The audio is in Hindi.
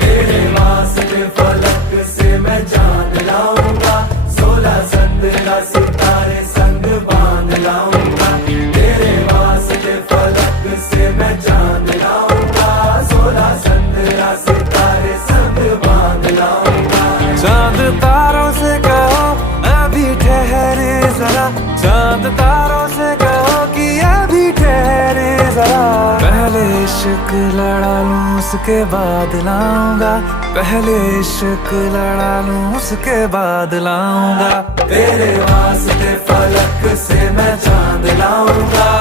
तेरे वास्ते फलक से मैं चांद लाऊंगा, 16 17 सितारे संग बांध लाऊंगा। तेरे वास्ते फलक से मैं चांद लाऊंगा, 16 17 सितारे संग बांध लाऊंगा। चांद तारों से कहो अभी ठहरे जरा, चांद तारों से कहो कि अभी ठहरे जरा। पहले इश्क लड़ा लूं उसके बाद लाऊंगा, पहले इश्क लड़ा लूं उसके बाद लाऊंगा। तेरे वास्ते फलक से मैं चांद लाऊंगा,